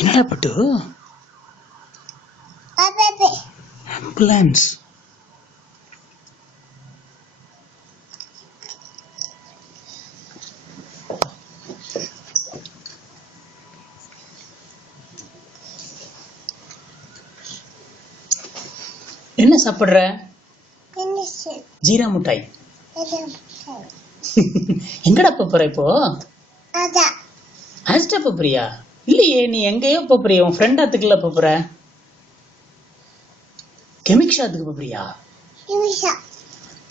என்னடா பட்டு? ஆம்புலன்ஸ். என்ன சாப்பிடுற? ஜீரா மிட்டாய். எங்கடா போற இப்போ? ஆஸ்டா போறியா? இல்லையே, நீ எங்கேயோ போறியா? உன் ஃப்ரெண்ட் ஆத்துக்குள்ள போற? கெமிக்ஷாத்துக்கு போறியா?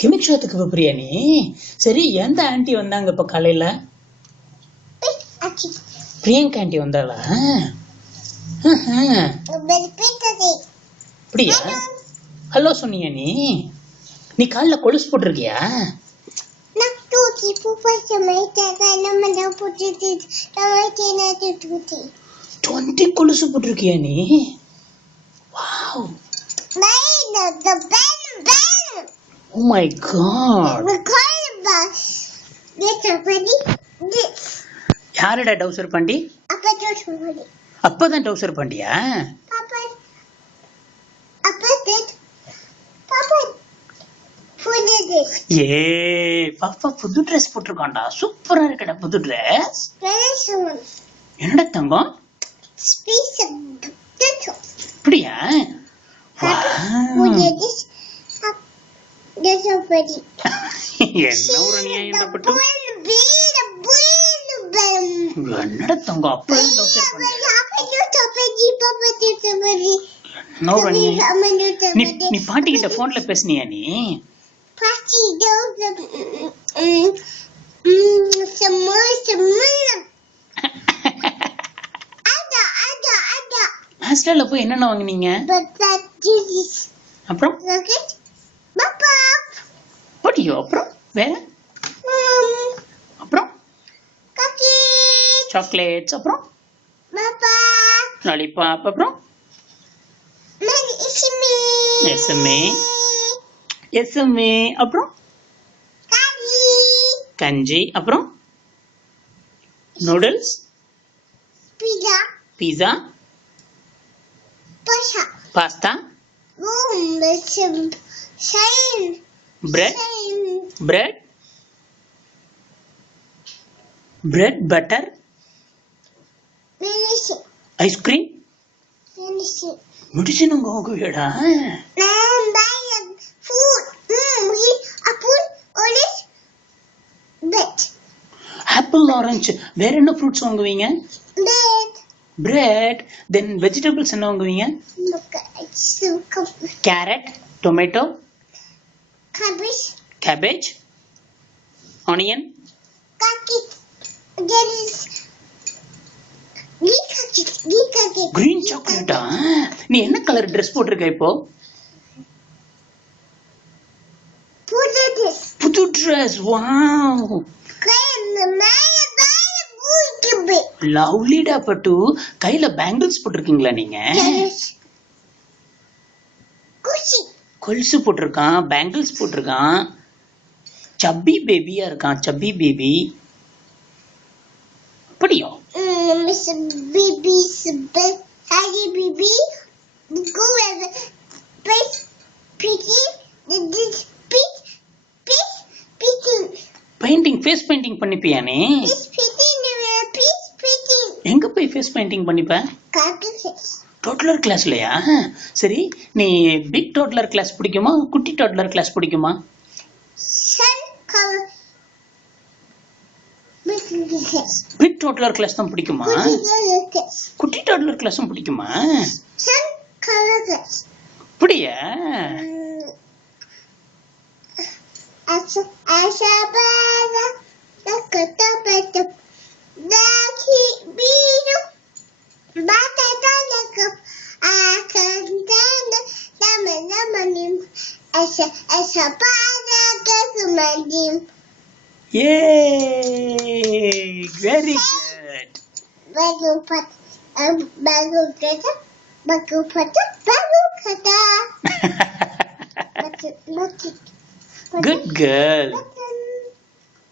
கெமிக்ஷாத்துக்கு போறியா நீ? சரி, எந்த ஆன்ட்டி வந்தாங்க இப்ப காலையில? பிரியங்கா ஆன்ட்டி வந்தாளா? அப்படியா? ஹலோ சொன்னியா நீ? நீ காலைல கொலுசு போட்டிருக்கியா? 20 கொலுசு போட்டிருக்கியா நீ? வாவ். Oh my god. யாரடா டவுசர் பாண்டி? அப்பதான் டவுசர் பாண்டியா? ஏ பாப்பா புது ட்ரெஸ் போட்டிருக்கான்டா. சூப்பரா இருக்கடா புது ட்ரெஸ். என்னடா தங்கம்? அப்படியா? என்ன ஒரு நியாயம் பட்டு? என்னடா தங்கம் அப்பதான் டவுசர் பாண்டியா? நீ பாட்டி கிட்ட போன்ல பேசுனியா நீ? ஹாஸ்டல்ல போய் என்னென்ன வாங்குனீங்க? அப்புறம் போடியோ. அப்புறம் வேற? அப்புறம் சாக்லேட்ஸ். அப்புறம் லாலிபாப். அப்புறம் எஸ்எம்ஏ. எஸ்எம்ஏ. அப்புறம் கஞ்சி. அப்புறம் noodles. Pizza. Pasta. Bread. Bread. Bread butter. Ice cream. Medicine உங்க வாங்குவியடா? Apple, orange. வேற என்ன ஃப்ரூட்ஸ் வாங்குவீங்க? பிரெட். தென் வெஜிடபிள்ஸ் என்ன வாங்குவீங்க? Carrot, tomato, cabbage, onion. Green சாக்லேட்டா? நீ என்ன கலர் ட்ரெஸ் போட்டிருக்க இப்போ? புது ட்ரெஸ். வாவ், லவ்லிடா பட்டு. கையில பேங்கிள்ஸ் போட்டிருக்கீங்களா நீங்க? கொலுசு போட்டிருக்கான், பேங்கிள்ஸ் போட்டிருக்கான். சப்பி பேபியா இருக்கான். சப்பி பேபி. அப்படியோ? பெயிண்டிங், ஃபேஸ் பெயிண்டிங் பண்ணிப்பியா நீ? எங்க போய் ஃபேஸ் பெயிண்டிங் பண்ணிப்ப? டோட்லர் கிளாஸ்லயா? சரி, நீ பிக் டோட்லர் கிளாஸ் பிடிக்குமா, குட்டி டோட்லர் கிளாஸ் பிடிக்குமா? பிக் டோட்லர் கிளாஸ் தான் பிடிக்குமா? குட்டி டோட்லர் கிளாஸும் பிடிக்குமா? அப்படியா? Yay! Very good. Good girl.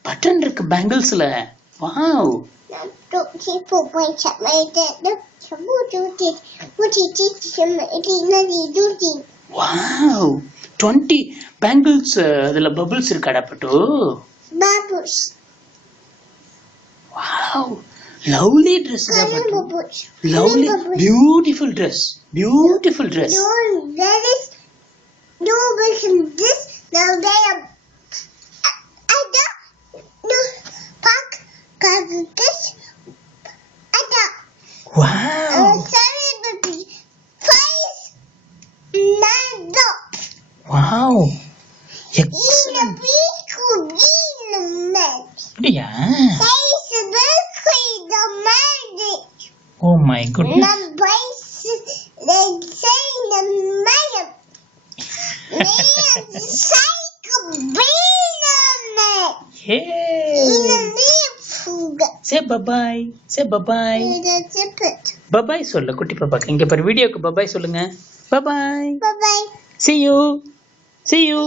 Button இருக்கு பேங்கிள்ஸ்ல. வாவ். வாவ் 20 பேங்கிள்ஸ் அதுல பபிள்ஸ் இருக்காடா பட்டு வாவ் லவ்லி ட்ரெஸ் டா பட்டு lovely beautiful dress wow wow excellent அப்படியா ஓ மை குட்னஸ் சே பபாய் பபாய் சொல்ல குட்டி பாப்பாக்கு இங்க பாரு வீடியோக்கு பபாய் சொல்லுங்க பபாய் see you